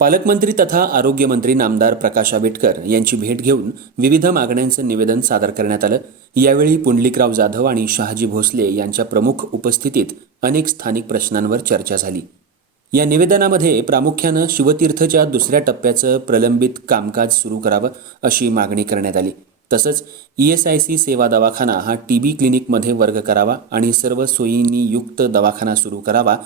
पालकमंत्री तथा आरोग्यमंत्री नामदार प्रकाश आंबेडकर यांची भेट घेऊन विविध मागण्यांचं निवेदन सादर करण्यात आलं. यावेळी पुंडलिकराव जाधव आणि शहाजी भोसले यांच्या प्रमुख उपस्थितीत अनेक स्थानिक प्रश्नांवर चर्चा झाली. या निवेदनामध्ये प्रामुख्यानं शिवतीर्थच्या दुसऱ्या टप्प्याचं प्रलंबित कामकाज सुरू करावं अशी मागणी करण्यात आली. तसंच ई एस आय सी सेवा दवाखाना हा टी बी क्लिनिकमध्ये वर्ग करावा आणि सर्व सोयींनी युक्त दवाखाना सुरू करावा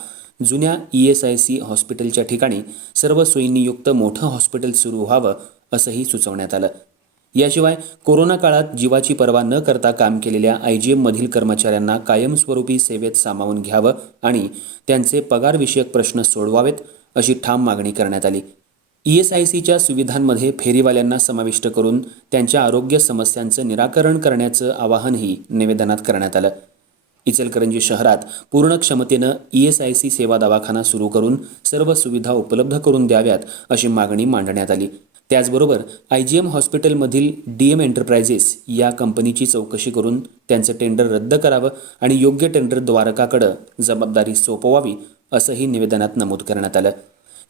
जुन्या ई एस आय सी हॉस्पिटलच्या ठिकाणी सर्व सोयींनीयुक्त मोठं हॉस्पिटल सुरू व्हावं असंही सुचवण्यात आलं. याशिवाय कोरोना काळात जीवाची पर्वा न करता काम केलेल्या आय जी एममधील कर्मचाऱ्यांना कायमस्वरूपी सेवेत सामावून घ्यावं आणि त्यांचे पगारविषयक प्रश्न सोडवावेत अशी ठाम मागणी करण्यात आली. ई एस आय सीच्या सुविधांमध्ये फेरीवाल्यांना समाविष्ट करून त्यांच्या आरोग्य समस्यांचं निराकरण करण्याचं आवाहनही निवेदनात करण्यात आलं. इचलकरंजी शहरात पूर्ण क्षमतेनं ई एस आय सी सेवा दवाखाना सुरू करून सर्व सुविधा उपलब्ध करून द्याव्यात अशी मागणी मांडण्यात आली. त्याचबरोबर आय जी एम हॉस्पिटलमधील डी एम एंटरप्राइजेस या कंपनीची चौकशी करून त्यांचं टेंडर रद्द करावं आणि योग्य टेंडर द्वारकाकडं जबाबदारी सोपवावी असंही निवेदनात नमूद करण्यात आलं.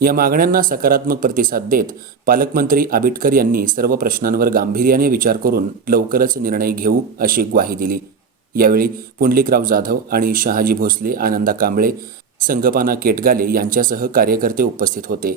या मागण्यांना सकारात्मक प्रतिसाद देत पालकमंत्री आबिटकर यांनी सर्व प्रश्नांवर गांभीर्याने विचार करून लवकरच निर्णय घेऊ अशी ग्वाही दिली. यावेळी पुंडलिकराव जाधव आणि शहाजी भोसले आनंदा कांबळे संगपाना केटगाले यांच्यासह कार्यकर्ते उपस्थित होते.